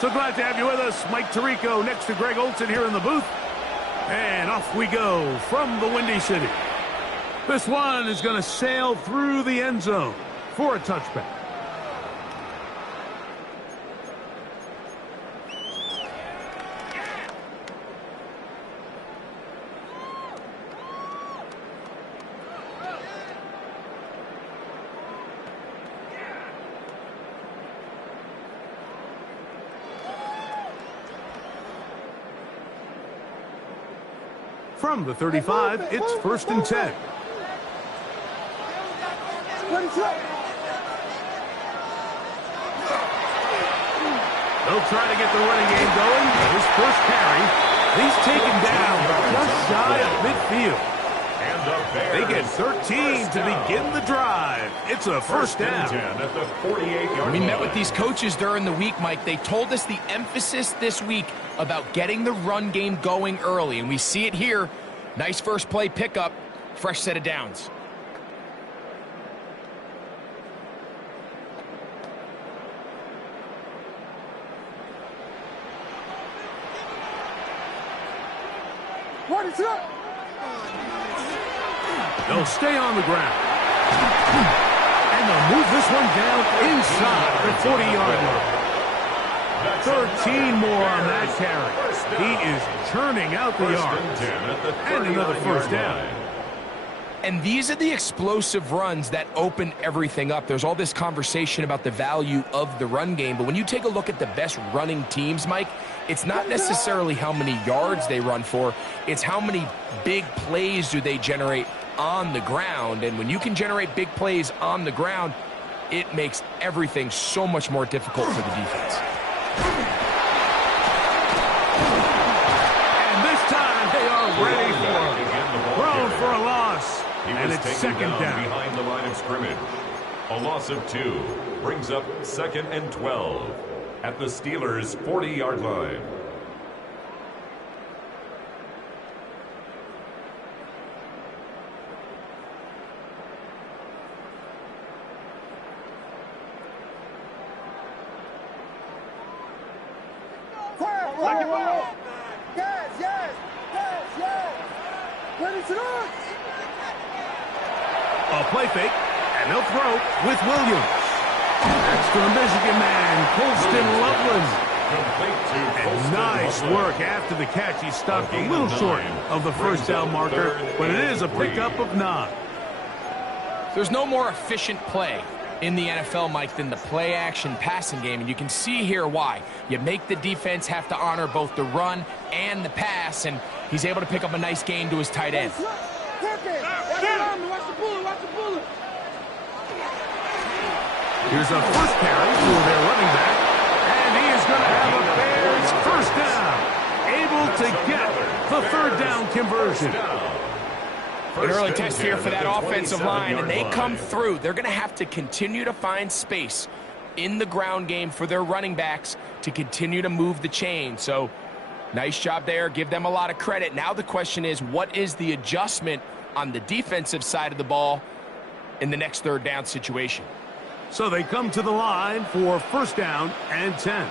So glad to have you with us. Mike Tirico next to Greg Olson here in the booth. And off we go from the Windy City. This one is going to sail through the end zone for a touchback. From the 35, it's 1st and 10. They'll try to get the running game going. His first carry. He's taken down just shy of midfield. They get 13 to begin the drive. It's a first down. At the 48-yard We met with these coaches during the week, Mike. They told us the emphasis this week about getting the run game going early, and we see it here. Nice first play pickup, fresh set of downs. They'll stay on the ground. And they'll move this one down inside the 40-yard line. 13 more on that carry. He is churning out the yards. And another first down. And these are the explosive runs that open everything up. There's all this conversation about the value of the run game, but when you take a look at the best running teams, Mike, it's not necessarily how many yards they run for, it's how many big plays do they generate on the ground. And when you can generate big plays on the ground, it makes everything so much more difficult for the defense. And this time they are ready for it. Thrown for a loss. And it's second down. Behind the line of scrimmage. A loss of 2 brings up 2nd and 12 at the Steelers' 40-yard line. A play fake, and they'll throw with Williams. That's to the Michigan man, Colston Loveland. And nice work after the catch. He stopped a little short of the first down marker, but it is a pickup of 9. There's no more efficient play in the NFL, Mike, than the play-action passing game, and you can see here why. You make the defense have to honor both the run and the pass, and he's able to pick up a nice gain to his tight end. Here's a first carry for their running back, and he is going to have a Bears first down. Able to get the 3rd down conversion. An early test here for that offensive line, and they come through. They're going to have to continue to find space in the ground game for their running backs to continue to move the chain. So, nice job there. Give them a lot of credit. Now the question is, what is the adjustment on the defensive side of the ball in the next 3rd down situation? So they come to the line for first down and 10.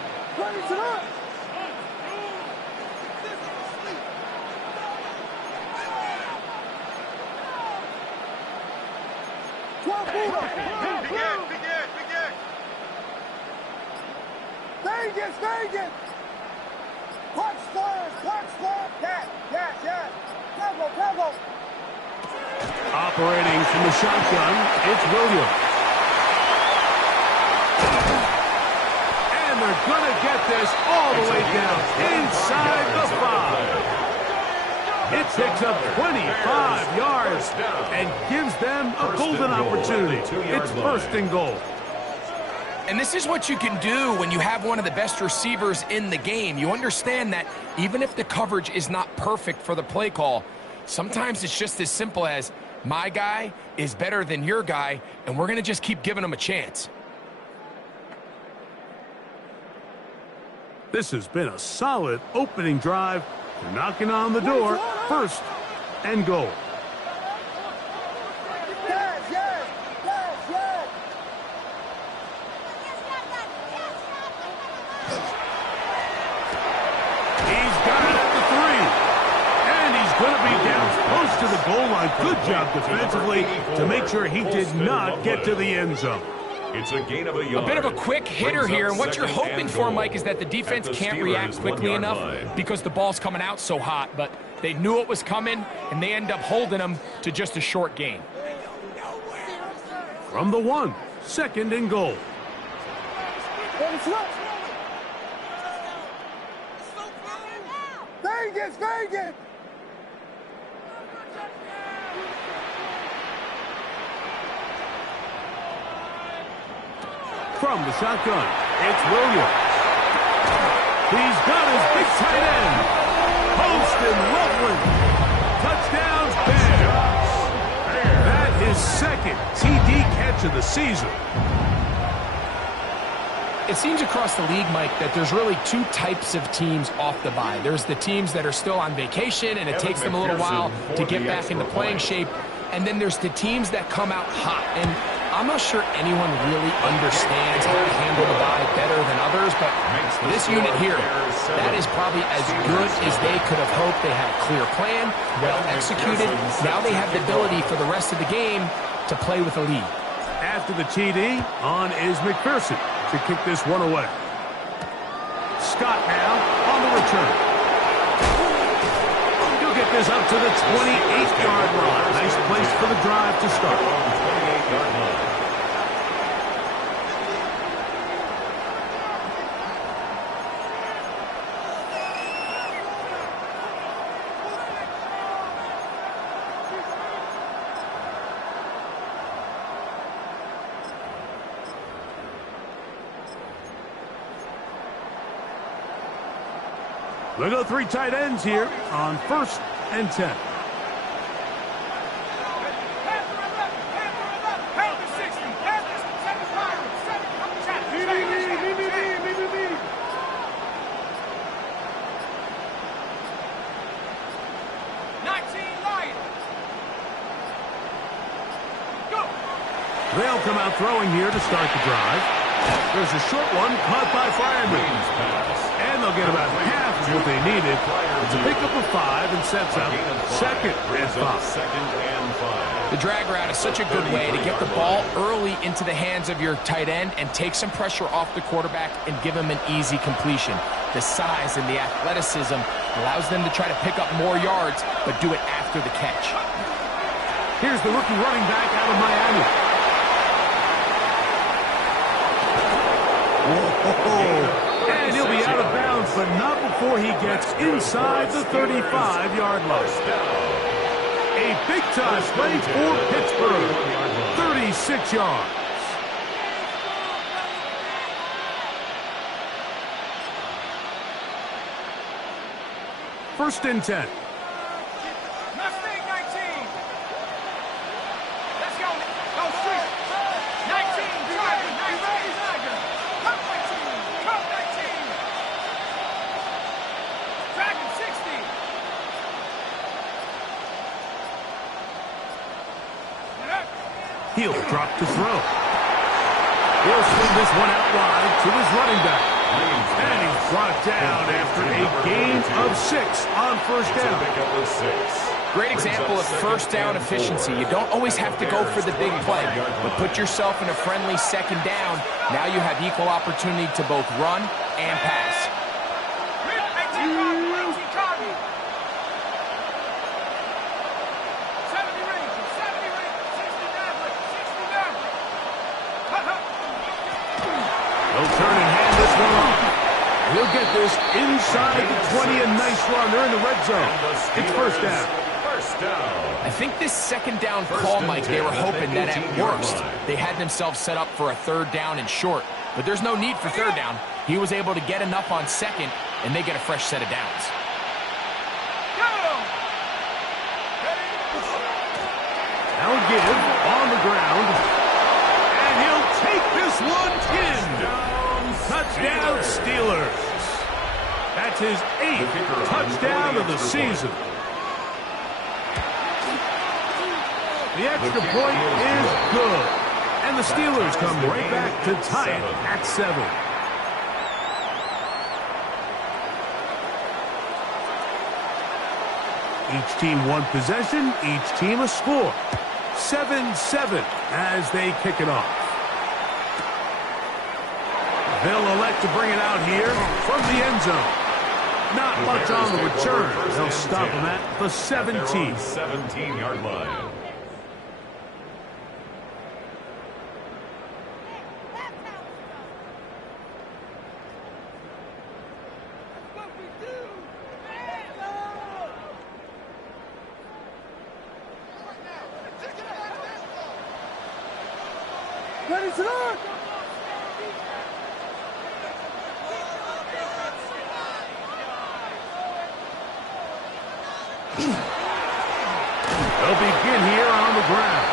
Vegas! Punch squares! Yes! Tempo! Operating from the shotgun, it's Williams. And they're going to get this all the way down inside the 5. It picks up 25 yards and gives them a golden opportunity. It's 1st and goal. And this is what you can do when you have one of the best receivers in the game. You understand that even if the coverage is not perfect for the play call, sometimes it's just as simple as, my guy is better than your guy, and we're going to just keep giving him a chance. This has been a solid opening drive. They're knocking on the door. 1st and goal. gets to the goal line. Good job defensively to make sure he did not get to the end zone. It's a gain of a yard. A bit of a quick hitter here, and what you're hoping for, Mike, is that the defense can't react quickly enough because the ball's coming out so hot, but they knew it was coming, and they end up holding them to just a short gain. From the 1, 2nd and goal. Vegas, Vegas! From the shotgun, it's Williams. He's got his big tight end. Post and Loveland. Touchdowns, Bears. That is 2nd TD catch of the season. It seems across the league, Mike, that there's really 2 types of teams off the bye. There's the teams that are still on vacation, and it takes them a little while to get back into playing shape. And then there's the teams that come out hot. And I'm not sure anyone really understands how to handle the bye better than others, but this unit here, that is probably as good as they could have hoped. They had a clear plan, well executed. Now they have the ability for the rest of the game to play with a lead. After the TD, on is McPherson to kick this one away. Scott now on the return. He'll get this up to the 28-yard line. Nice place for the drive to start. 28-yard line. They go 3 tight ends here on 1st and 10. They'll come out throwing here to start the drive. There's a short one caught by Fireman. And they'll get about half of what they needed. It's a pickup of 5 and sets up 2nd and 5. The drag route is such a good way to get the ball early into the hands of your tight end and take some pressure off the quarterback and give him an easy completion. The size and the athleticism allows them to try to pick up more yards, but do it after the catch. Here's the rookie running back out of Miami. Whoa. And he'll be out of bounds, but not before he gets inside the 35-yard line. A big-time play for Pittsburgh. 36 yards. First and 10. Mustang 19. Let's go. Go street. 19. Driver. 19. Tiger. Cup 19. Cup 19. Dragon 60. He'll drop to throw. He'll swing this one out wide to his running back. And he's brought down after a gain of 6 on first down. Great example of first down efficiency. You don't always have to go for the big play, but put yourself in a friendly second down. Now you have equal opportunity to both run and pass. 18 Carby. 70 Rangers. 70 Rangers. 60 Maverick. 60 Maverick. He'll turn and hand this one off. He'll get this inside the 20, a nice run. They're in the red zone. It's first down. I think this second down call, Mike, they were hoping that at worst they had themselves set up for a third down and short. But there's no need for third down. He was able to get enough on second, and they get a fresh set of downs. Now give on the ground. And he'll take this one in. Touchdown, Steelers. That's his 8th touchdown of the season. The extra point is good. And the Steelers come right back to tie it at 7. Each team one possession, each team a score. 7-7 as they kick it off. They'll elect to bring it out here from the end zone. Not much on the return. They'll stop them at the 17. 17-yard line. Ready to run! They'll begin here on the ground.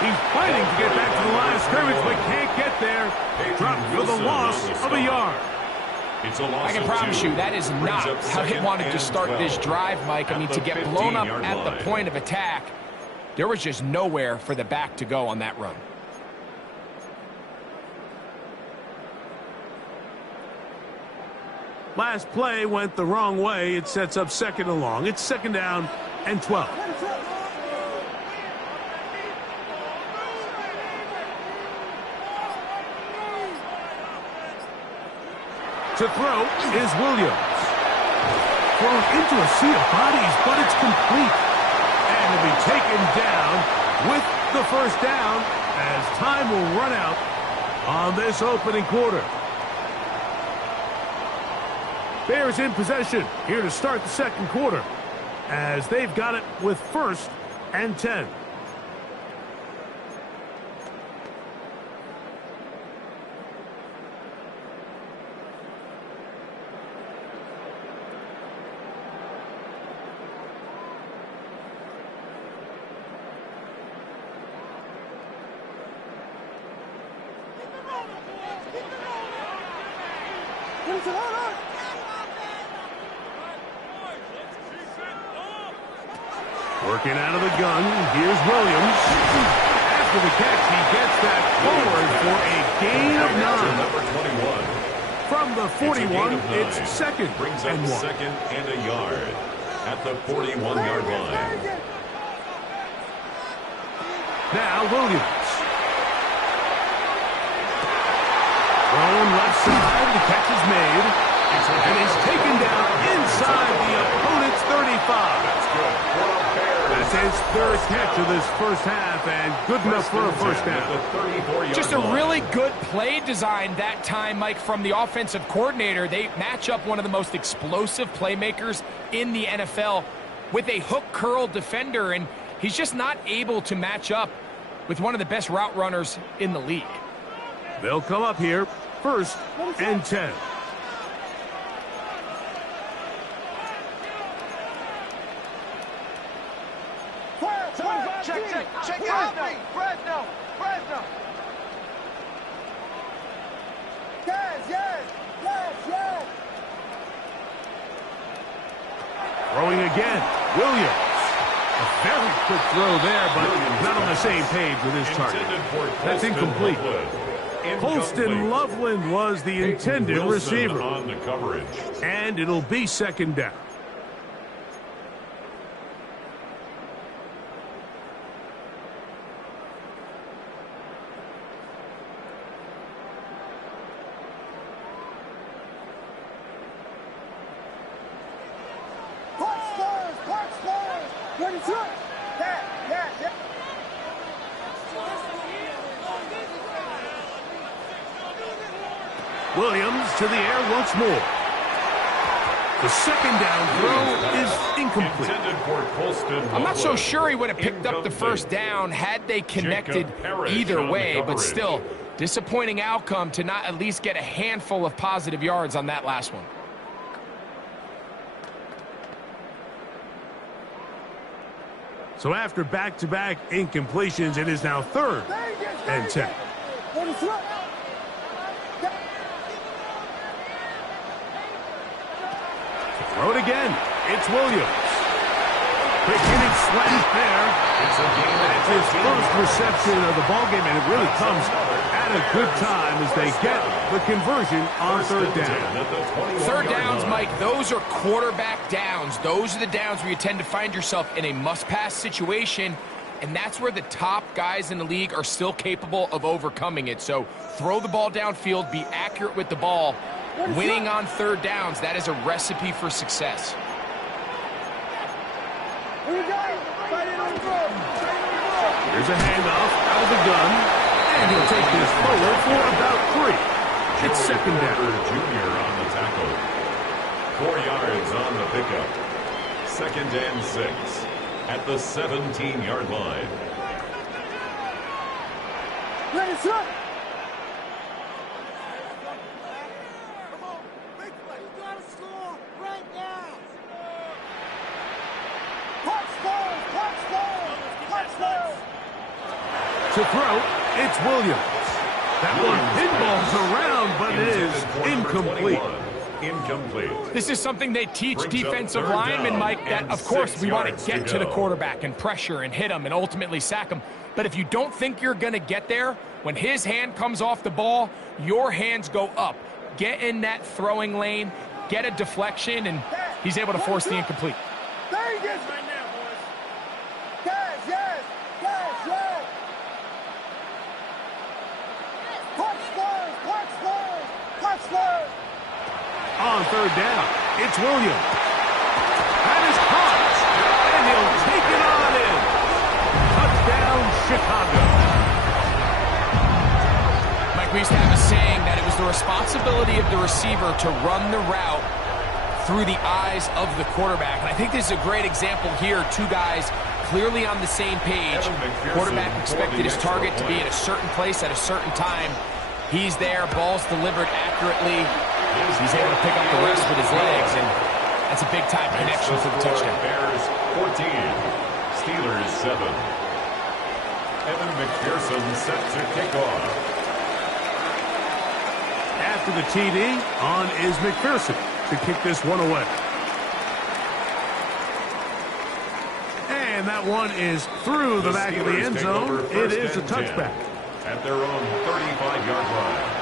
He's fighting to get back to the line of scrimmage, but can't get there. Dropped for the loss of a yard. It's a loss. I can promise you that is not how they wanted to start this drive, Mike. I mean, to get blown up at the point of attack, there was just nowhere for the back to go on that run. Last play went the wrong way. It sets up second and long. It's second down and 12. To throw is Williams. Thrown into a sea of bodies, but it's complete. And will be taken down with the first down as time will run out on this opening quarter. Bears in possession here to start the second quarter as they've got it with first and 10. Working out of the gun, here's Williams. After the catch, he gets that forward for a gain of 9. Number 21. From the 41, it's second Brings up and 1. second and a yard at the 41-yard line. Now Williams. Thrown left side, the catch is made. And he's taken down inside the opponent's 35. That's good. That's his third catch of this first half, and good enough for a first down. Just a really good play design that time, Mike, from the offensive coordinator. They match up one of the most explosive playmakers in the NFL with a hook curl defender, and he's just not able to match up with one of the best route runners in the league. They'll come up here, first and 10. Check it out. Fresno. Yes. Throwing again, Williams. A very quick throw there, but not on the same page with his target. That's incomplete. Colston Loveland was the intended receiver. On the coverage. And it'll be second down. Williams to the air once more. The second down throw is incomplete. I'm not so sure he would have picked up the first down had they connected either way, but still, disappointing outcome to not at least get a handful of positive yards on that last one. So after back-to-back incompletions, it is now third and 10. Throw it again. It's Williams. Quick hitting slant there. It's a game of That's his 14 first yards. reception of the ballgame, and it really comes at a good time as they get the conversion on third down. At the 21-yard Third downs, line. Mike, those are quarterback downs. Those are the downs where you tend to find yourself in a must-pass situation, and that's where the top guys in the league are still capable of overcoming it. So throw the ball downfield, be accurate with the ball. Winning on third downs, that is a recipe for success. Here we go. Fight it on the road. Here's a handoff out of the gun, and he'll take this forward for about 3. It's second down. Junior on the tackle. 4 yards on the pickup. 2nd and 6 at the 17-yard line. Ready, set. To throw, it's Williams. That one pinballs around, but it is incomplete. Incomplete. This is something they teach Brings up defensive third linemen, down Mike, that and of course 6 we want yards to get to to the go. quarterback and pressure and hit him and ultimately sack him. But if you don't think you're going to get there, when his hand comes off the ball, your hands go up. Get in that throwing lane, get a deflection, and he's able to force the incomplete. There he is right now, boys. Yes, yes, yes, yes. Punch first, punch first, punch first. On third down, it's Williams. That is caught, and he'll take it on in. Touchdown, Chicago. Mike, we used to have a saying that it was the responsibility of the receiver to run the route through the eyes of the quarterback. And I think this is a great example here. 2 guys clearly on the same page. Quarterback expected his target to be in a certain place at a certain time. He's there, ball's delivered accurately. He's able to pick up the rest with his legs, and that's a big-time connection for the touchdown. Bears 14, Steelers 7. Evan McPherson set to kick off. After the TD, on is McPherson to kick this one away. And that one is through the back of the end zone. It is a touchback. At their own 35-yard line.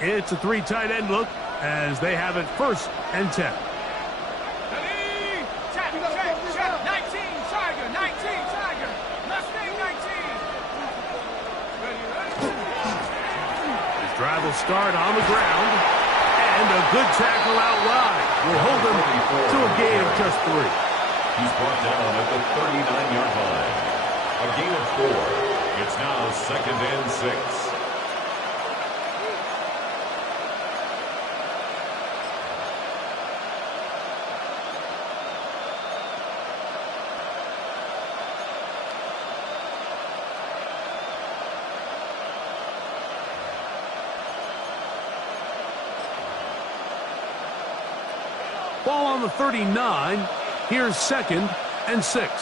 It's a 3 tight end look as they have it 1st and 10. Check, check, check. 19, Tiger, 19, Tiger. Mustang 19. Ready, ready. His drive will start on the ground, and a good tackle out wide will hold him to a gain of just 3. He's brought down at the 39-yard line. A gain of 4. It's now 2nd and 6. Ball on the 39. Here's 2nd and 6. Let's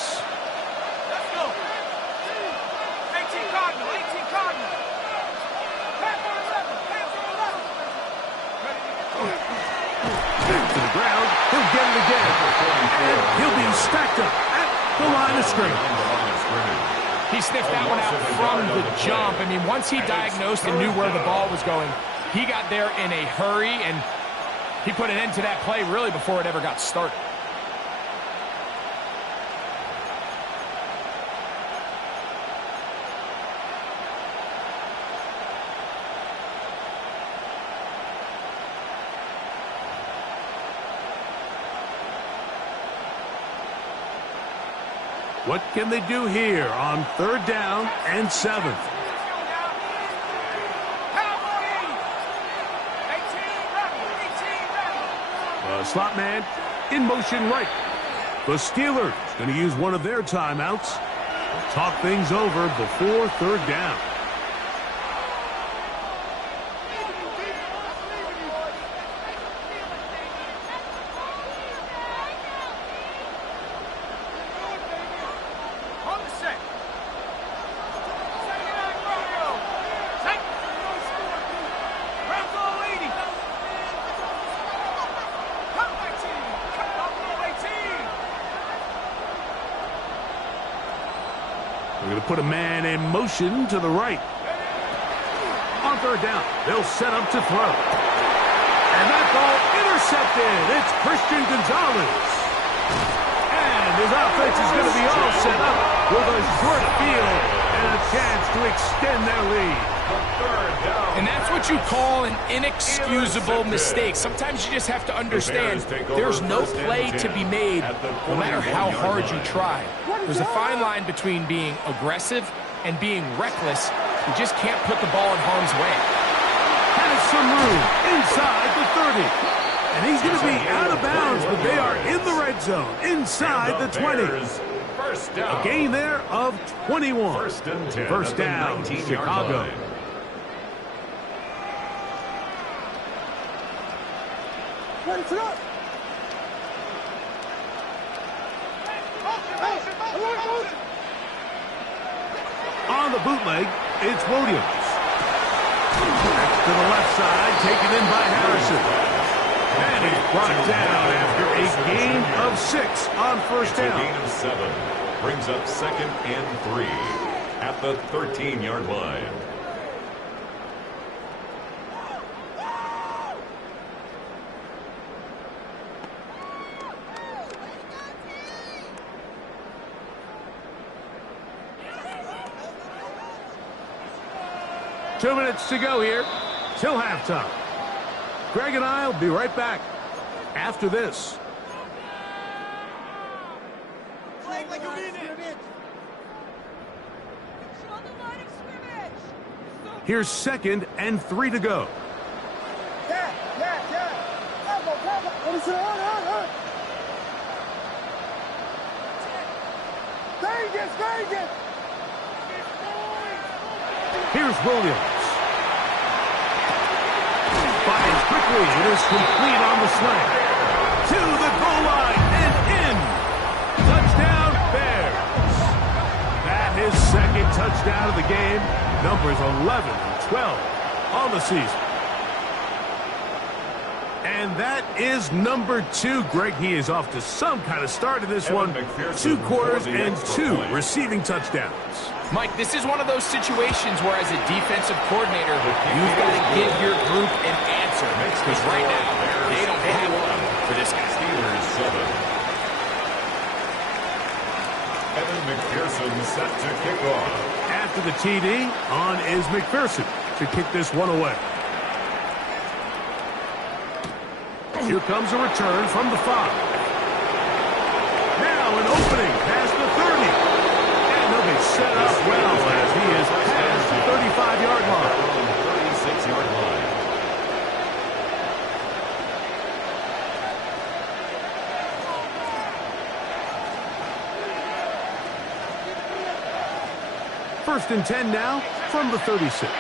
go. 18 Cardinal, 18 Cardinal. Pass on 11, pass on 11. Back to the ground. He'll get it again. And he'll be stacked up at the line of scrimmage. He sniffed that one out from the jump. I mean, once he diagnosed and knew where the ball was going, he got there in a hurry, and he put an end to that play really before it ever got started. What can they do here on 3rd down and 7? The slot man in motion right. The Steelers going to use one of their timeouts. Talk things over before 3rd down. They're going to put a man in motion to the right. On third down, they'll set up to throw. And that ball intercepted. It's Christian Gonzalez. And his offense is going to be all set up with a short field and a chance to extend their lead. And that's what you call an inexcusable mistake. Sometimes you just have to understand there's no play to be made no matter how hard you try. There's a fine line between being aggressive and being reckless. You just can't put the ball in harm's way. Has some room inside the 30. And he's going to be out of bounds, but they are in the red zone inside the 20. A gain there of 21. First down, Chicago. On the bootleg, it's Williams. Back to the left side, taken in by Harrison. And he's brought down after a gain of 6 on first down. A gain of 7 brings up 2nd and 3 at the 13-yard line. Two minutes to go here till halftime. Greg and I will be right back after this. Here's 2nd and 3 to go. Here's Williams. Fires quickly. It is complete on the slant. To the goal line and in. Touchdown, Bears. That is 2nd touchdown of the game. Numbers 11 and 12 on the season. And that is number 2. Greg, he is off to some kind of start in this one. 2 quarters and 2 receiving touchdowns. Mike, this is one of those situations where as a defensive coordinator, you've got to give your group an answer. Because right now, they don't have one for this guy. Steelers 7. Evan McPherson set to kick off. After the TD, on is McPherson to kick this one away. Here comes a return from the 5. Now an opening past the 30. And they'll be set up well as he is past the 35-yard line. 36-yard line. First and 10 now from the 36.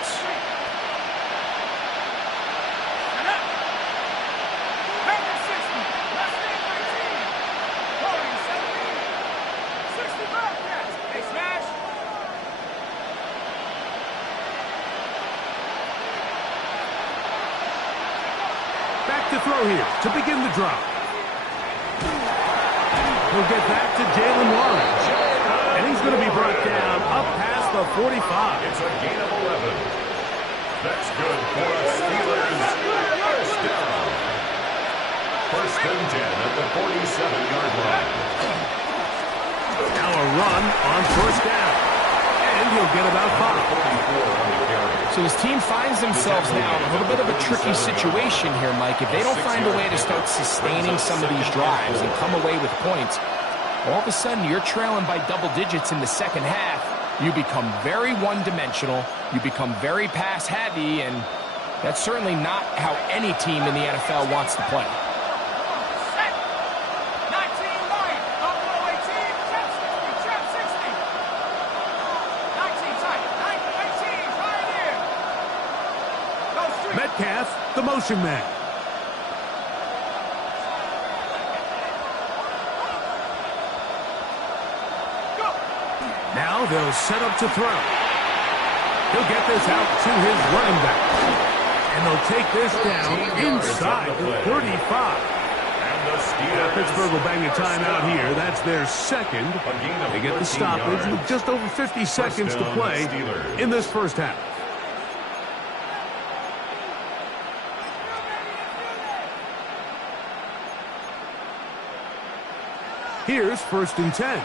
Back to throw here to begin the drive. He'll get back to Jalen Warren. And he's going to be brought down up past the 45. It's a gain of 11. That's good for the Steelers. First down. First and 10 at the 47-yard line. Now a run on first down. And he'll get about 5. So his team finds themselves now in a little bit of a tricky situation here, Mike. If they don't find a way to start sustaining some of these drives and come away with points, all of a sudden you're trailing by double digits in the second half. You become very one-dimensional. You become very pass-heavy, and that's certainly not how any team in the NFL wants to play. Metcalf, the motion man. Now they'll set up to throw. He'll get this out to his running back. And they'll take this down inside the 35. And Pittsburgh will bang a timeout here. That's their second. They get the stoppage with just over 50 seconds to play in this first half. Here's 1st and 10.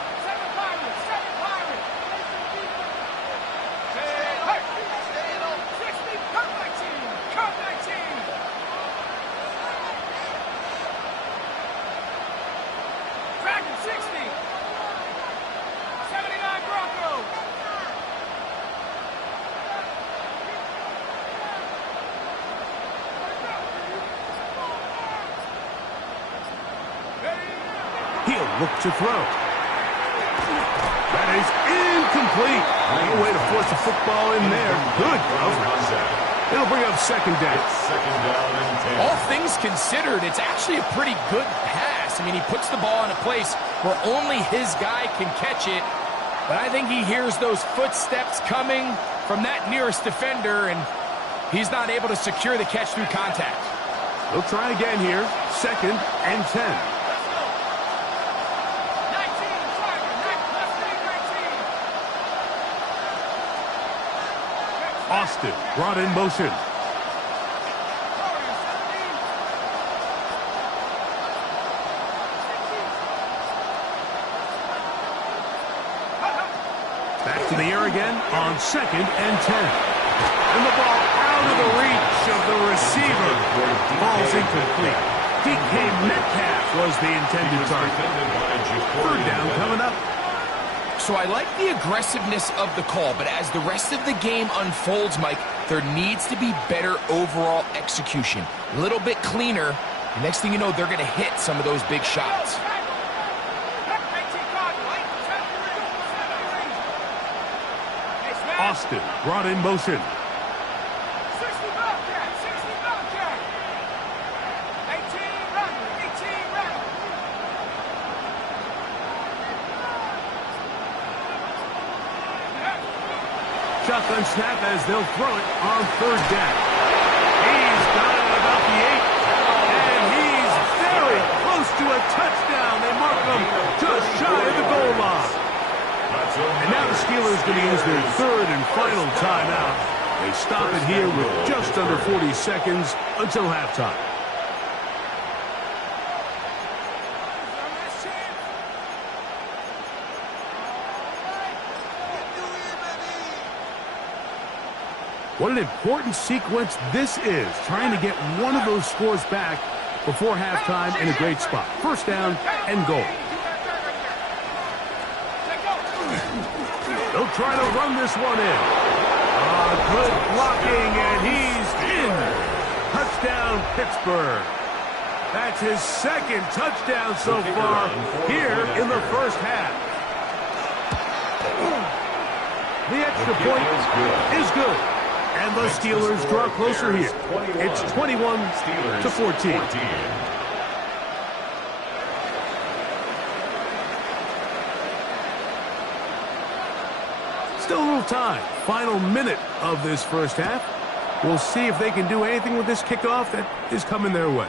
He'll look to throw. That is incomplete. No way to force a football in there. Good coverage. It'll bring up 2nd down. All things considered, it's actually a pretty good pass. I mean, he puts the ball in a place where only his guy can catch it. But I think he hears those footsteps coming from that nearest defender, and he's not able to secure the catch through contact. They'll try again here. 2nd and 10. Austin brought in motion. Back to the air again on 2nd and 10. And the ball out of the reach of the receiver. Ball's incomplete. DK Metcalf was the intended target. 3rd down coming up. So I like the aggressiveness of the call, but as the rest of the game unfolds, Mike, there needs to be better overall execution. A little bit cleaner. Next thing you know, they're going to hit some of those big shots. Austin brought in motion. Shotgun snap as they'll throw it on 3rd down. He's got it at about the 8. And he's very close to a touchdown. They mark him just shy of the goal line. And now the Steelers going to use their 3rd and final timeout. They stop it here with just under 40 seconds until halftime. What an important sequence this is, trying to get one of those scores back before halftime in a great spot. 1st down and goal. They'll try to run this one in. Good blocking, and he's in. Touchdown, Pittsburgh. That's his 2nd touchdown so far here in the first half. The extra point is good. And the Steelers draw closer here. It's 21-14. Still a little time. Final minute of this first half. We'll see if they can do anything with this kickoff that is coming their way.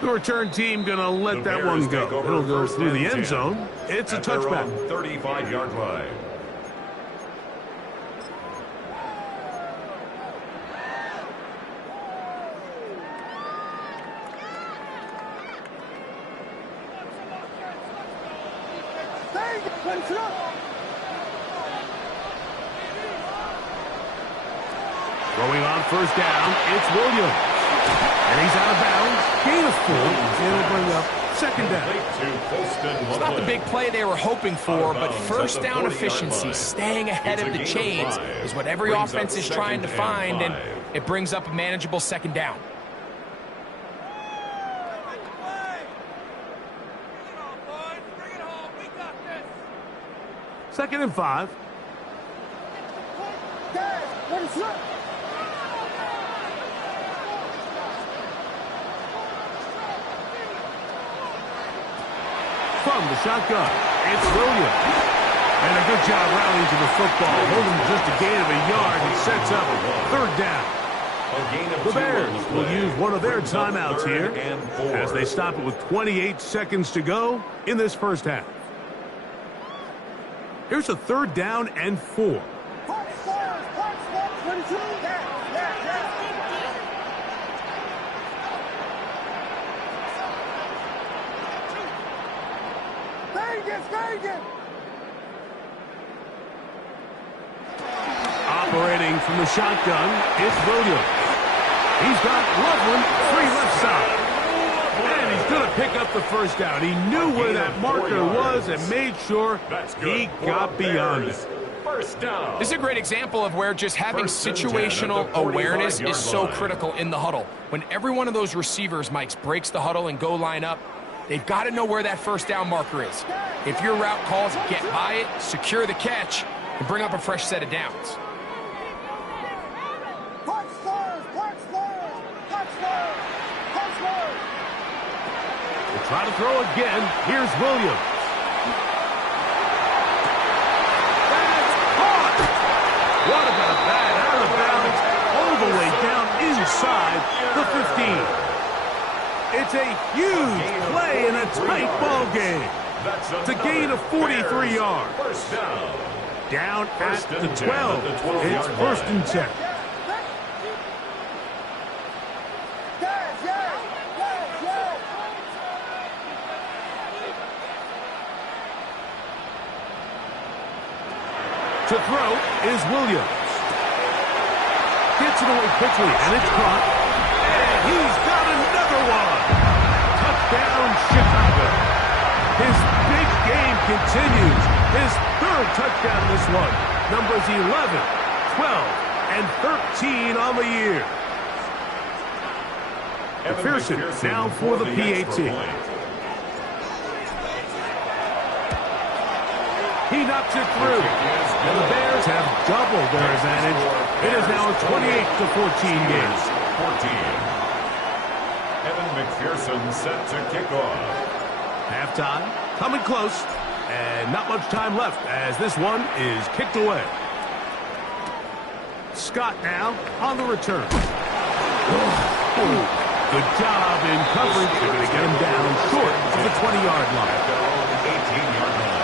The return team going to let that one go. It'll go through the end zone. It's a touchback. 35-yard line. Throwing on 1st down, it's Williams. And he's out of bounds. Gain of 4. It'll bring up 2nd down. It's not the big play they were hoping for, but 1st down efficiency, staying ahead of the chains, is what every offense is trying to find, and it brings up a manageable 2nd down. 2nd and 5. From the shotgun, it's Williams. And a good job rallying to the football. Holding just a gain of a yard and sets up 3rd down. A gain of The 2 on Bears the will play. use one of their Brings up timeouts 3rd here and 4. as they stop it with 28 seconds to go in this first half. Here's a 3rd down and 4. Operating from the shotgun, it's Williams. He's got Loveland free left side. And he's going to pick up the first down. He knew where that marker was and made sure he got beyond it. First down. This is a great example of where just having situational awareness is so critical in the huddle. When every one of those receivers, Mike, breaks the huddle and go line up, they've got to know where that first down marker is. If your route calls, get by it, secure the catch, and bring up a fresh set of downs. Try to throw again. Here's Williams. That's caught. What about that? Out of bounds, all the way down inside the 15. It's a huge play in a tight ball game. It's a gain of 43 yards. First down. Down at the 12. It's 1st and 10. To throw is Williams. Gets it away quickly, and it's caught. And he's got another one. Touchdown, Chicago. His big game continues. His 3rd touchdown this one. Numbers 11, 12, and 13 on the year. McPherson now for the PAT. He knocks it through, and the Bears have doubled their advantage. It is now a 28-14 game. 14. Evan McPherson set to kick off. Halftime, coming close, and not much time left as this one is kicked away. Scott now on the return. Good job in coverage. They're going to get him down short of the 20-yard line. At their own 18-yard line.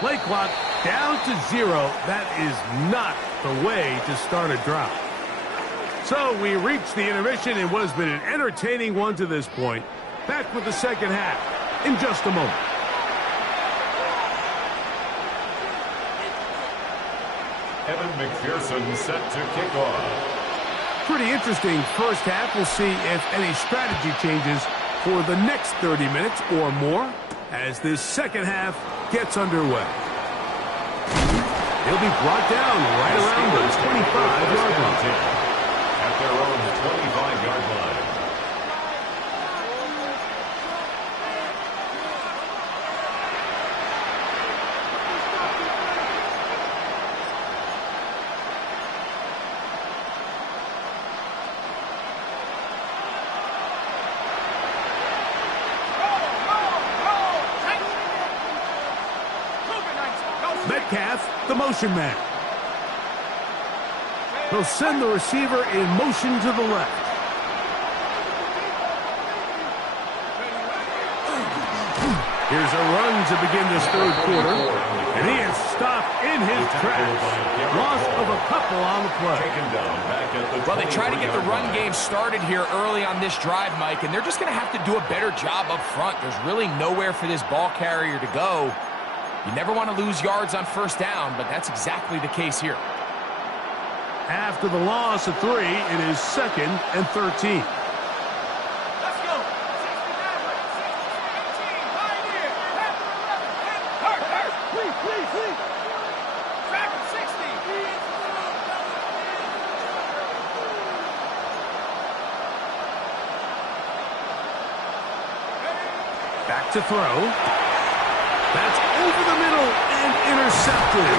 Play clock down to 0. That is not the way to start a drive. So we reach the intermission in what has been an entertaining one to this point. Back with the second half in just a moment. Evan McPherson set to kick off. Pretty interesting first half. We'll see if any strategy changes for the next 30 minutes or more as this second half gets underway. He'll be brought down right around the 25-yard line. At their own 25-yard line. Metcalf, the motion man. He'll send the receiver in motion to the left. Here's a run to begin this third quarter. And he is stopped in his tracks. Loss of a couple on the play. Well, they try to get the run game started here early on this drive, Mike, and they're just going to have to do a better job up front. There's really nowhere for this ball carrier to go. You never want to lose yards on first down, but that's exactly the case here. After the loss of 3, it is 2nd and 13. Let's go. 69, Back to throw. That's over the middle and intercepted.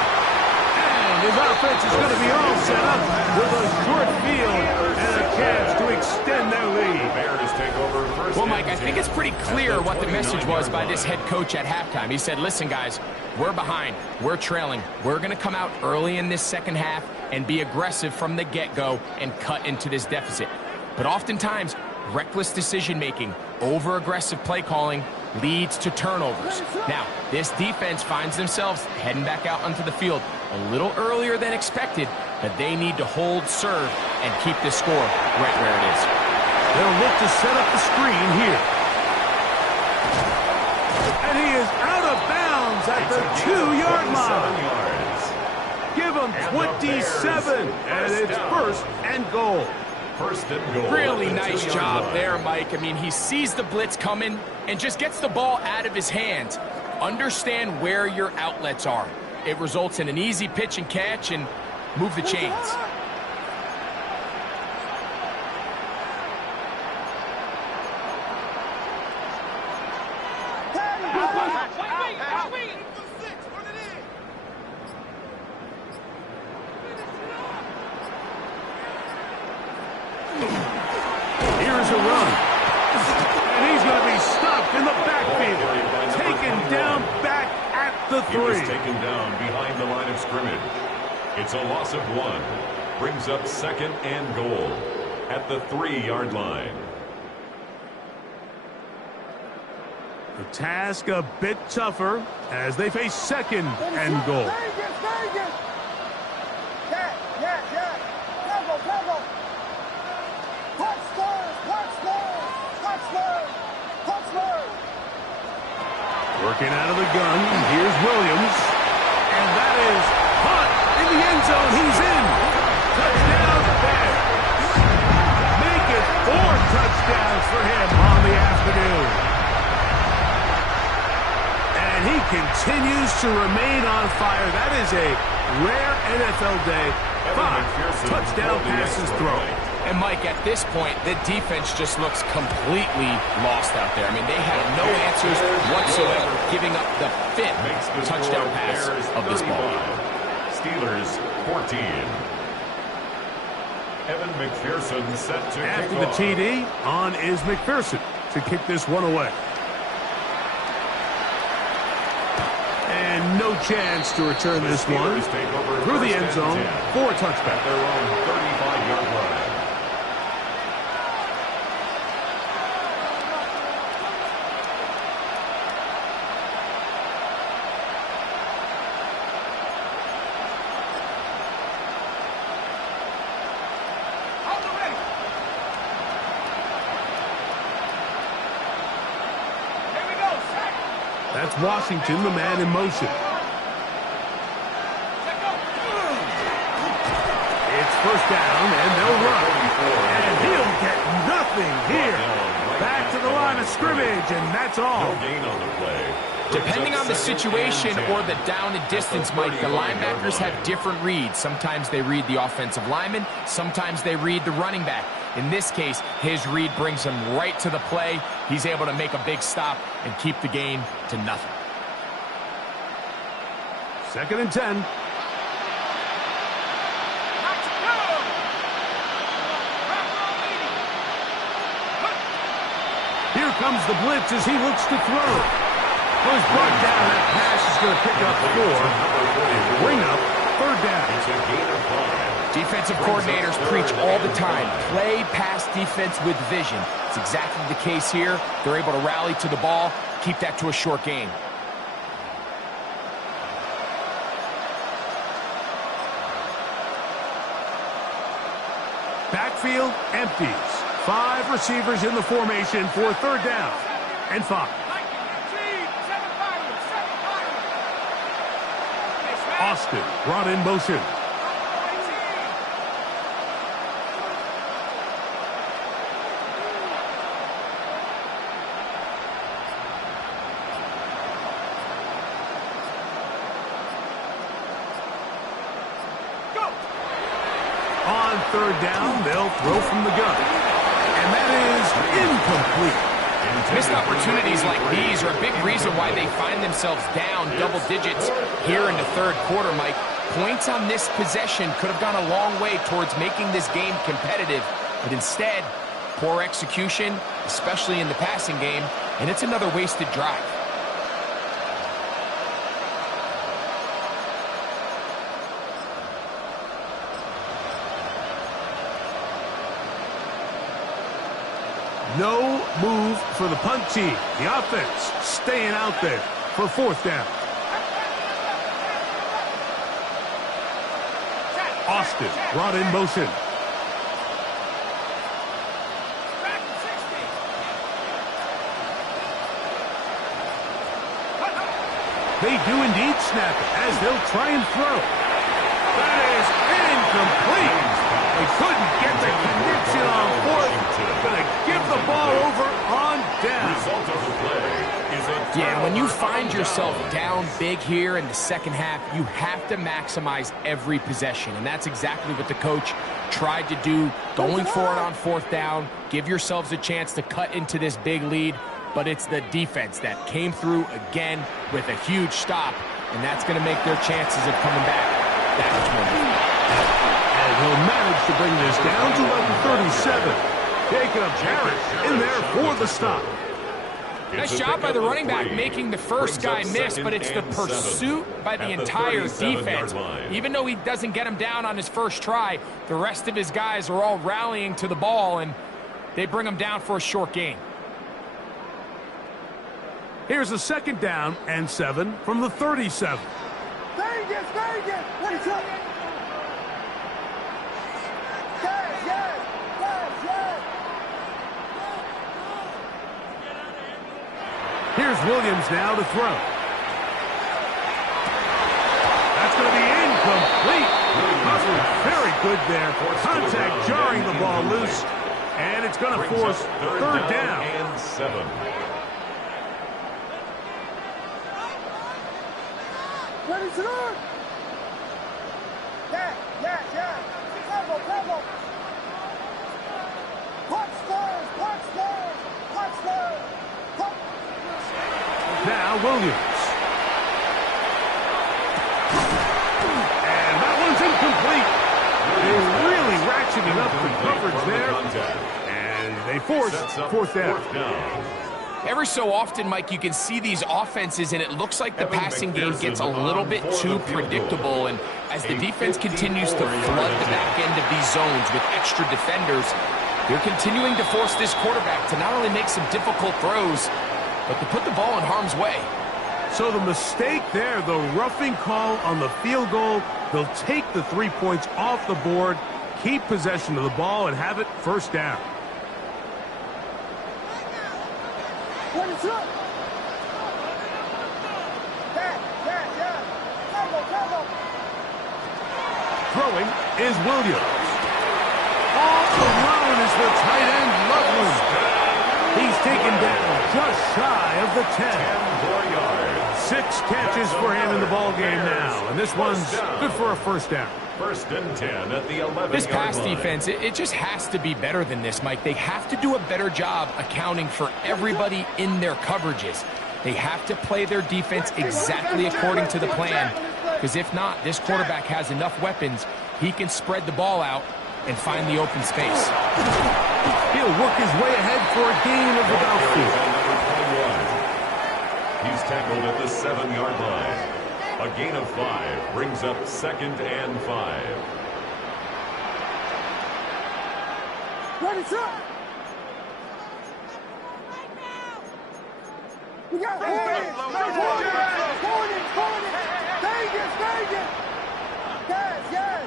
And his offense is going to be all set up with a short field and a chance to extend their lead. Bears take over first. Well, Mike, I think it's pretty clear what the message was by this head coach at halftime. He said, listen, guys, we're behind. We're trailing. We're going to come out early in this second half and be aggressive from the get-go and cut into this deficit. But oftentimes, reckless decision-making, over-aggressive play calling leads to turnovers. Now, this defense finds themselves heading back out onto the field a little earlier than expected, but they need to hold serve and keep this score right where it is. They'll look to set up the screen here. And he is out of bounds at the 2-yard line. Give him 27, and it's first and goal. First and goal. Really nice job there, Mike. I mean, he sees the blitz coming and just gets the ball out of his hands. Understand where your outlets are. It results in an easy pitch and catch and move the chains. Here's a run. And he's going to be stopped in the backfield. Taken down back at the 3. He was taken down behind the line of scrimmage. It's a loss of 1. Brings up second and goal at the 3-yard line. The task a bit tougher as they face second and goal. Working out of the gun, here's Williams. And that is Hunt in the end zone. He's in. Touchdown, Bears. Make it 4 touchdowns for him on the afternoon. And he continues to remain on fire. That is a rare NFL day. 5 touchdown passes thrown. And, Mike, at this point, the defense just looks completely lost out there. I mean, they had no answers whatsoever, giving up the 5th touchdown pass of this ball. Steelers 14. Evan McPherson set to After the TD, on is McPherson to kick this one away. And no chance to return this one through the end zone for a touchback. Their own 35-yard line. That's Washington, the man in motion. It's first down, and they'll run. And he'll get nothing here. Back to the line of scrimmage, and that's all. No gain on the play. Depending on the situation or the down and distance, Mike, the linebackers have different reads. Sometimes they read the offensive lineman. Sometimes they read the running back. In this case, his read brings him right to the play. He's able to make a big stop and keep the gain to nothing. 2nd and 10. Here comes the blitz as he looks to throw. Well, he's brought down. That pass is going to pick up 4 and bring up 3rd down. It's a gain of 5. Defensive coordinators preach all the time, play pass defense with vision. It's exactly the case here. They're able to rally to the ball, keep that to a short gain. Backfield empties. 5 receivers in the formation for 3rd down and 5. Austin brought in motion. On 3rd down, they'll throw from the gun. And that is incomplete. Missed opportunities like these are a big reason why they find themselves down double digits here in the third quarter, Mike. Points on this possession could have gone a long way towards making this game competitive, but instead, poor execution, especially in the passing game, and it's another wasted drive. No move for the punt team. The offense staying out there for fourth down. Austin brought in motion. They do indeed snap it as they'll try and throw. That is incomplete. They couldn't get the connection on fourth. Gonna give the ball over on down. Result of the play is a Yeah, when you find yourself down big here in the second half, you have to maximize every possession, and that's exactly what the coach tried to do, going for it on fourth down. Give yourselves a chance to cut into this big lead, but it's the defense that came through again with a huge stop, and that's going to make their chances of coming back that much more difficult. And he'll manage to bring this down to 11:37. Jacob Harris in there for the stop. Nice job by the running back making the first guy miss, but it's the pursuit by the entire defense. Even though he doesn't get him down on his first try, the rest of his guys are all rallying to the ball, and they bring him down for a short gain. Here's a second down and 7 from the 37. Vegas, Vegas, what is up? Here's Williams now to throw. That's going to be incomplete. Coverage very good there. Contact jarring the ball loose. And it's going to force third down. And 7. What is it on? Yeah. Cover. Punch. Now Williams. And that one's incomplete. They're really ratcheting up the coverage there. And they force fourth down. Every so often, Mike, you can see these offenses, and it looks like the passing game gets a little bit too predictable. And as the defense continues to flood the back end of these zones with extra defenders, they're continuing to force this quarterback to not only make some difficult throws, but to put the ball in harm's way. So the mistake there, the roughing call on the field goal, they'll take the 3 points off the board, keep possession of the ball, and have it first down. What is up? Cover. Throwing is Williams. All alone is the tight end, Loveland. He's taken down just shy of the 10. 6 catches for him in the ball game now, and this one's good for a first down. First and 10 at the 11-yard line. This pass defense, it just has to be better than this, Mike. They have to do a better job accounting for everybody in their coverages. They have to play their defense exactly according to the plan, because if not, this quarterback has enough weapons. He can spread the ball out and find the open space. He'll work his way ahead for a gain of about 4. He's tackled at the 7-yard line. A gain of 5 brings up second and 5. What is up? We got Hornets. Vegas. Yes.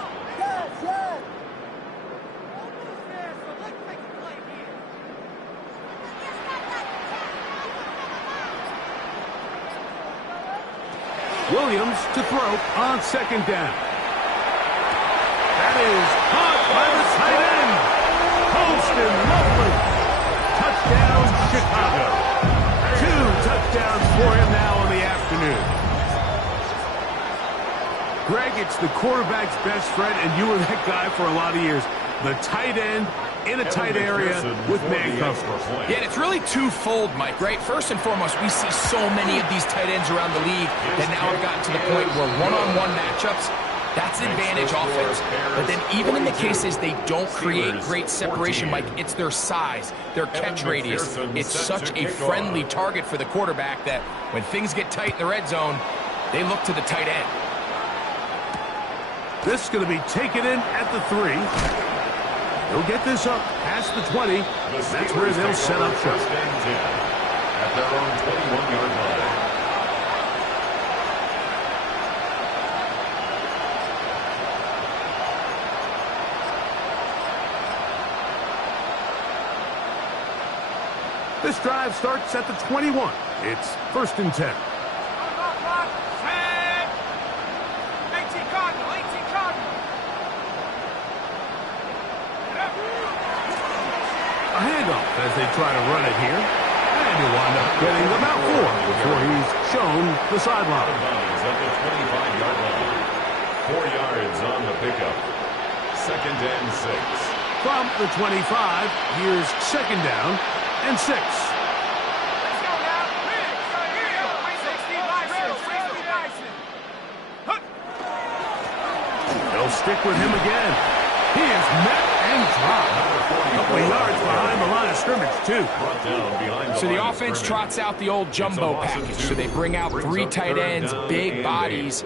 Williams to throw on second down. That is caught by the tight end. Colston Loveland. Touchdown, Chicago. 2 touchdowns for him now in the afternoon. Greg, it's the quarterback's best friend, and you were that guy for a lot of years. The tight end in a tight area with man coverage. Yeah, and it's really twofold, Mike, right? First and foremost, we see so many of these tight ends around the league that now have gotten to the point where one-on-one matchups, that's advantage offense. But then even in the cases they don't create great separation, Mike, it's their size, their catch radius. It's such a friendly target for the quarterback that when things get tight in the red zone, they look to the tight end. This is going to be taken in at the 3. They'll get this up past the 20. That's where they'll set up shop. At their own 21-yard line. This drive starts at the 21. It's 1st and 10. A handoff as they try to run it here. And he'll wind up getting about 4 before he's shown the sideline. At the 25-yard line. 4 yards on the pickup. 2nd and 6. From the 25, here's 2nd down and 6. Let's go now. They'll stick with him again. He is met and dropped. A couple of yards behind the line of scrimmage, too. So the offense trots out the old jumbo package. So they bring out 3 tight ends, big bodies.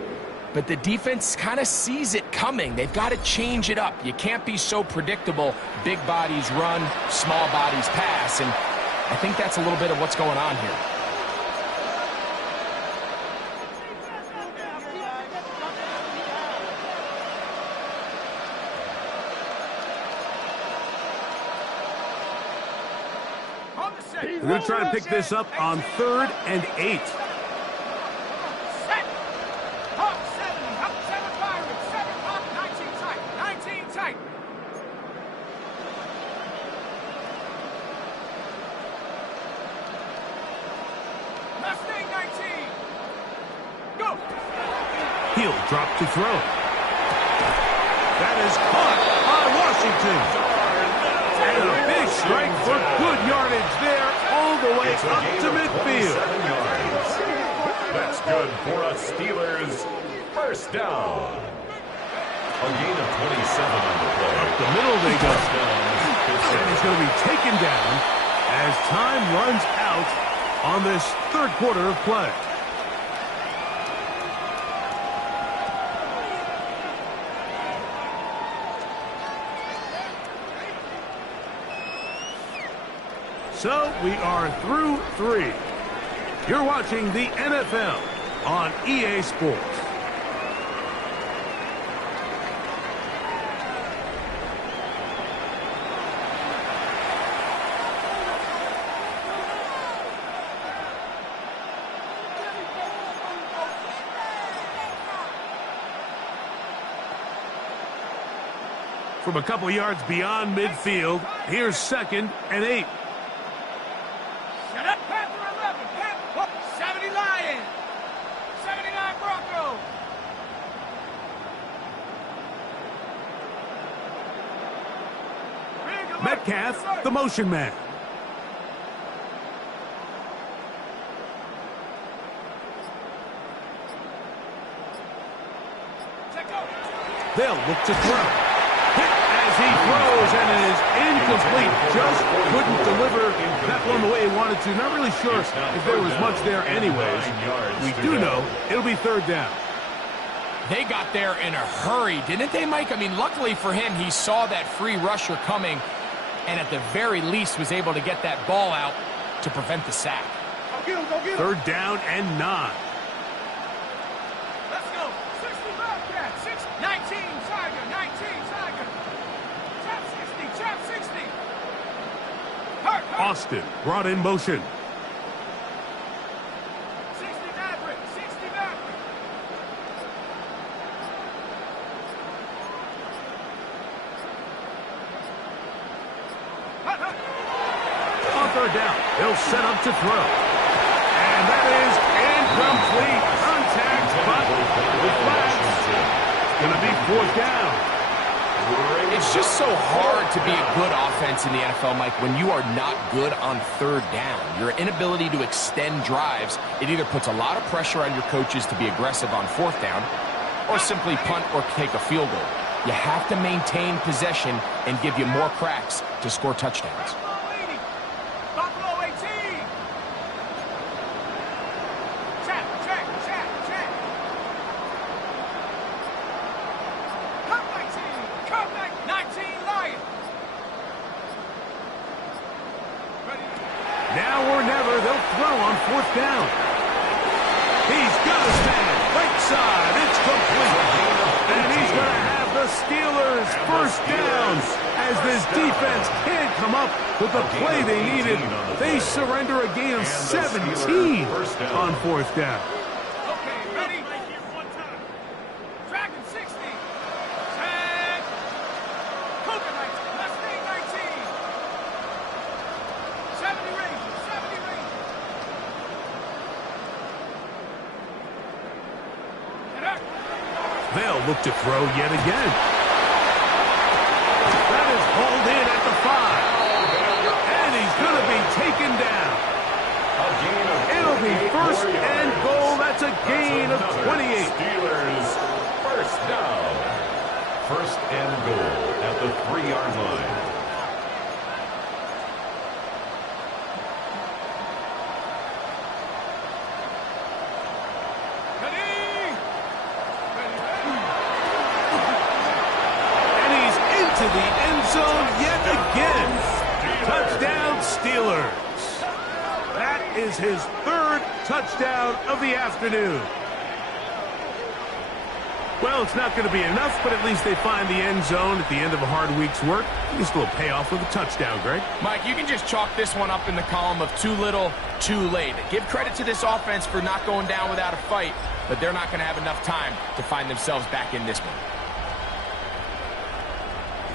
But the defense kind of sees it coming. They've got to change it up. You can't be so predictable. Big bodies run, small bodies pass. And I think that's a little bit of what's going on here. They're going to try to pick this up on 3rd and 8. He'll drop to throw. That is caught by Washington. And a big strike for good yardage there all the way up to midfield. That's good for a Steelers first down. A gain of 27 on the play. Up the middle they go. And he's going to be taken down as time runs out on this 3rd quarter of play. So we are through 3. You're watching the NFL on EA Sports. From a couple yards beyond midfield, here's 2nd and 8. Shut up, Panther 11. 70 Lions. 79 Broncos. Metcalf, the motion man. They'll look to throw. Hit as he throws, and it is incomplete. Just couldn't deliver that one the way he wanted to. Not really sure if there was much there anyways. We do know it'll be 3rd down. They got there in a hurry, didn't they, Mike? I mean, luckily for him, he saw that free rusher coming and at the very least was able to get that ball out to prevent the sack. Go get him. 3rd down and 9. Let's go. 60 Bobcat. 19 Tiger. 19 Tiger. Trap 60. Trap 60. Hurt. Austin brought in motion. 60 Maverick. 60 Maverick. On 3rd down, they'll set up to throw. And that is incomplete. Contact, but the flags. It's going to be 4th down. It's just so hard to be a good offense in the NFL, Mike, when you are not good on third down. Your inability to extend drives, it either puts a lot of pressure on your coaches to be aggressive on fourth down or simply punt or take a field goal. You have to maintain possession and give you more cracks to score touchdowns. Buffalo 18. Check. Come 19, Lion. Ready. Now or never, they'll throw on fourth down. He's got a stand. Right side. It's complete. And he's going to have the Steelers first down as this defense can't come up with the play they needed. They surrender a gain of 17 on fourth down. Okay, ready? Dragon 60. Set. Cougar 19. Mustang 19. 70 Rangers. They'll look to throw yet again. That is hauled in at the 5. And he's going to be taken down. It'll be first and goal. That's a gain of 28. Steelers first down. First and goal at the 3-yard line. To the end zone yet again. Touchdown, Steelers. That is his third touchdown of the afternoon. Well, it's not going to be enough, but at least they find the end zone at the end of a hard week's work. You still pay off with a touchdown, Greg. Mike, you can just chalk this one up in the column of too little, too late. Give credit to this offense for not going down without a fight, but they're not going to have enough time to find themselves back in this one.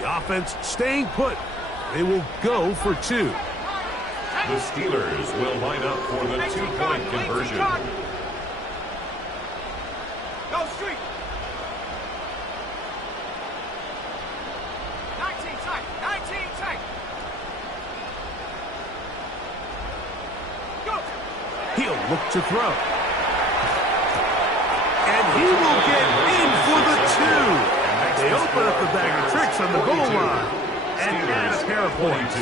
The offense staying put. They will go for 2. The Steelers will line up for the 2-point conversion. Go street. 19 tight. Go. He'll look to throw. And he will get in for the 2. They open up the bag of tricks on the goal line and add a pair of points.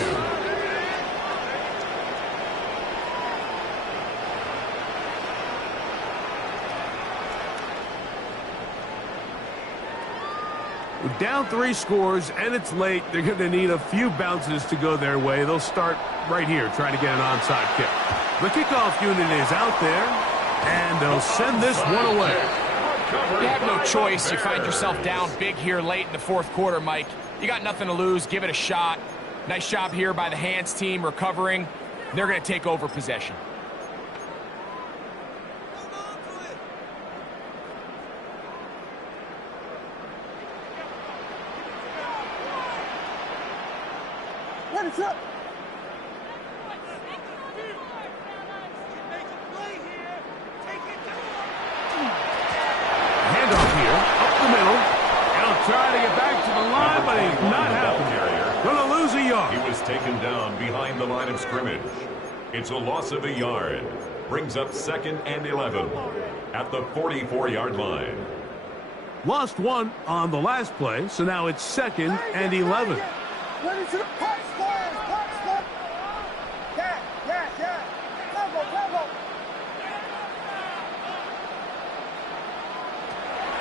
We're down 3 scores, and it's late. They're going to need a few bounces to go their way. They'll start right here, trying to get an onside kick. The kickoff unit is out there, and they'll send this one away. You have no choice. You find yourself down big here late in the fourth quarter, Mike. You got nothing to lose. Give it a shot. Nice job here by the hands team recovering. They're going to take over possession. What is up? Handoff here, up the middle. He'll try to get back to the line, but he's not happening. Going to lose a yard. He was taken down behind the line of scrimmage. It's a loss of a yard. Brings up 2nd and 11 at the 44-yard line. Lost 1 on the last play, so now it's 2nd and 11. Ready to the punch squares. Yeah. Combo.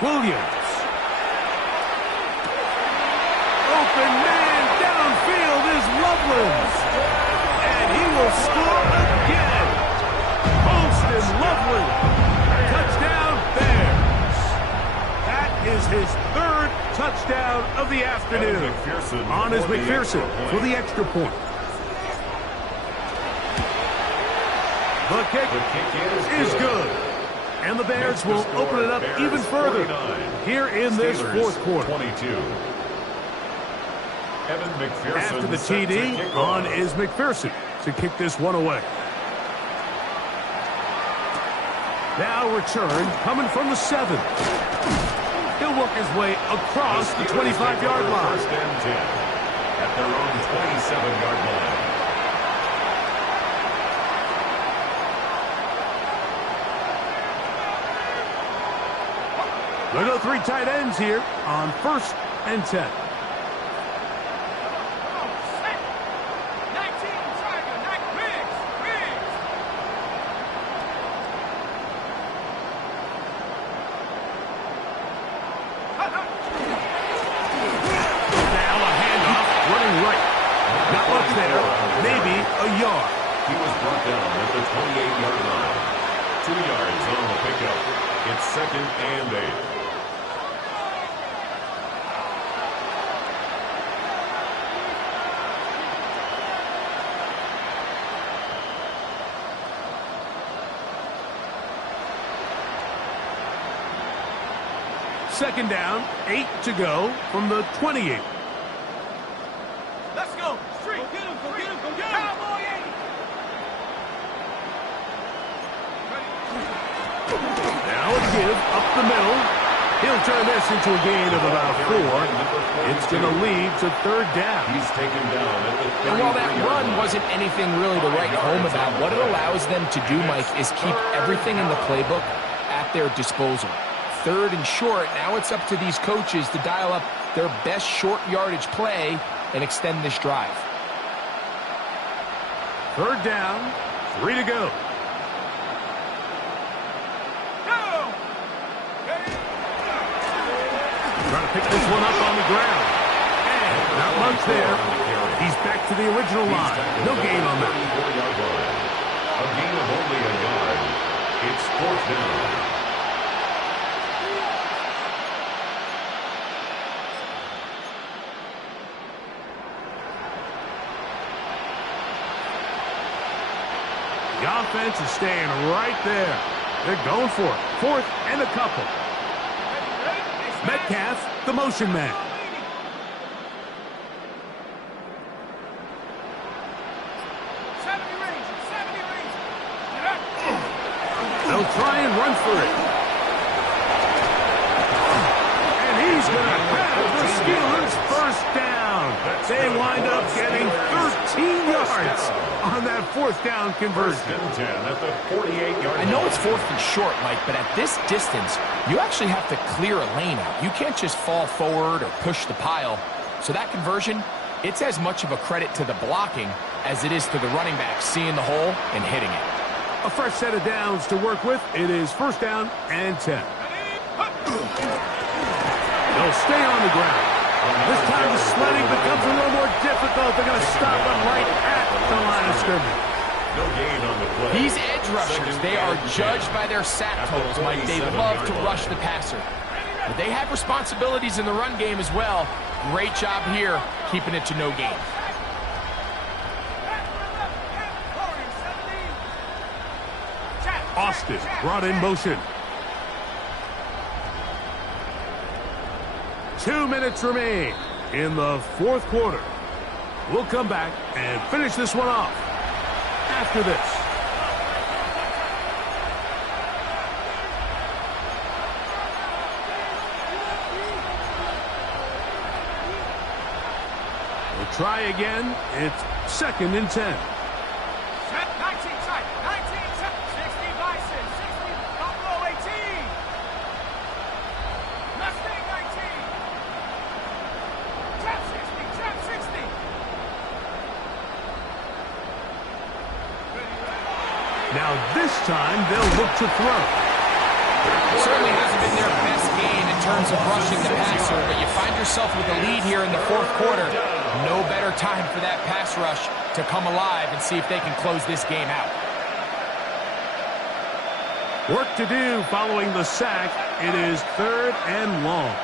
Williams. Open man downfield is Loveland. And he will score again. Holston Loveland. Touchdown Bears. That is his 3rd touchdown of the afternoon. On is McPherson for the extra point. The kick is good. And the Bears will open it up even further here in this fourth quarter. 22. Evan McPherson after the TD, on is McPherson to kick this one away. Now return coming from the 7. He'll work his way across the 25-yard line. First and 10 at their own 27-yard line. There go three tight ends here on first and 10. He was brought down at the 28-yard line. 2 yards on the pickup. It's second and 8. Second down, 8 to go from the 28. Let's go. Street. Go get him. Go get him. Go get him. Cowboy 80. Now a give up the middle. He'll turn this into a gain of about 4. It's going to lead to third down. He's taken down at the 33-yard line. And while that run wasn't anything really to write home about, what it allows them to do, Mike, is keep everything in the playbook at their disposal. Third and short, now it's up to these coaches to dial up their best short yardage play and extend this drive. Third down, 3 to go. Trying to pick this one up on the ground. And not much there. He's back to the original line. No gain on that. A gain of only a yard. It's fourth down. The offense is staying right there. They're going for it. Fourth and a couple. Metcalf, the motion man. They'll try and run for it. And he's going to have the Steelers first down. They wind up getting 13 yards on that fourth down conversion. First and 10 at the 48-yard line. I know it's fourth and short, Mike, but at this distance, you actually have to clear a lane out. You can't just fall forward or push the pile. So that conversion, it's as much of a credit to the blocking as it is to the running back seeing the hole and hitting it. A fresh set of downs to work with. It is first down and 10. They'll stay on the ground. This time the sledding becomes a little more difficult. They're going to stop them right at the line of scrimmage. No gain on the play. These edge rushers, they are judged by their sack totals, Mike. They love to rush the passer. But they have responsibilities in the run game as well. Great job here, keeping it to no gain. Austin brought in motion. 2 minutes remain in the fourth quarter. We'll come back and finish this one off after this. We'll try again. It's second and 10. 19 side, 19, 60 Bison, 60 Buffalo 18. Mustang 19. Trap 60. Now this time they'll look to throw. Certainly hasn't been their best game in terms of rushing the passer, but you find yourself with a lead here in the fourth quarter. No better time for that pass rush to come alive and see if they can close this game out. Work to do following the sack. It is third and long.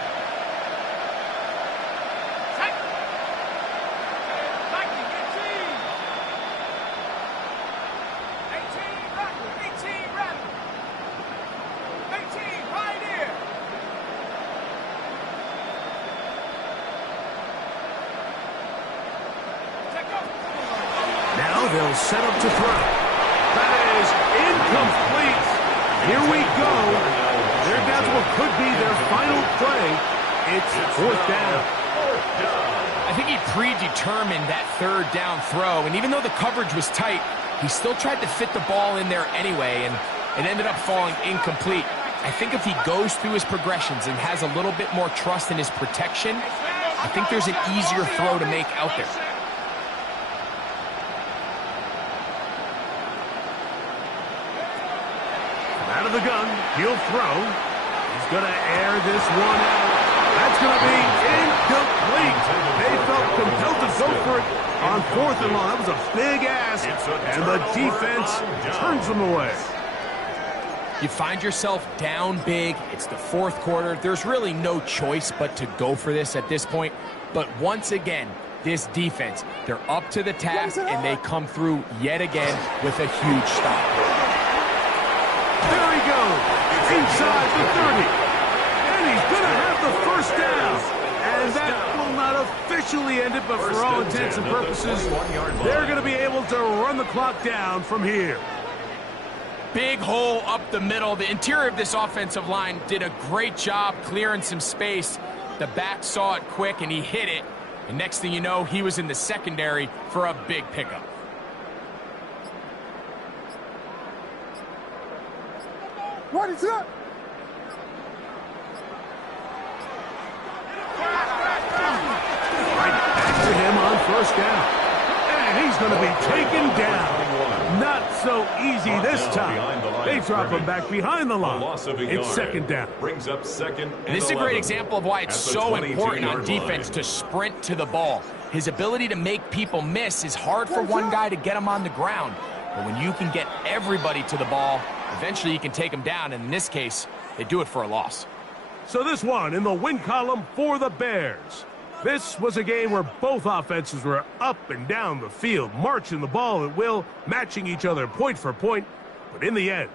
They'll set up to throw. That is incomplete. Here we go. They're down to what could be their final play. It's fourth down. I think he predetermined that third down throw, and even though the coverage was tight, he still tried to fit the ball in there anyway, and it ended up falling incomplete. I think if he goes through his progressions and has a little bit more trust in his protection, I think there's an easier throw to make out there. Out of the gun, he'll throw. He's going to air this one out. That's going to be incomplete. They felt compelled to go for it on fourth and long. That was a big ask, and the defense turns them away. You find yourself down big. It's the fourth quarter. There's really no choice but to go for this at this point. But once again, this defense, they're up to the task, and they come through yet again with a huge stop. There he goes, inside the 30. And he's going to have the first down. And that will not officially end it, but for all intents and purposes, they're going to be able to run the clock down from here. Big hole up the middle. The interior of this offensive line did a great job clearing some space. The back saw it quick, and he hit it. And next thing you know, he was in the secondary for a big pickup. What is up? Right back to him on first down. And he's going to be taken down. Not so easy this time. They drop him back behind the line. It's second down. Brings up second and This is a great example of why it's so important on defense to sprint to the ball. His ability to make people miss is hard for one guy to get him on the ground. But when you can get everybody to the ball, eventually you can take them down, and in this case, they do it for a loss. So this one in the win column for the Bears. This was a game where both offenses were up and down the field, marching the ball at will, matching each other point for point. But in the end,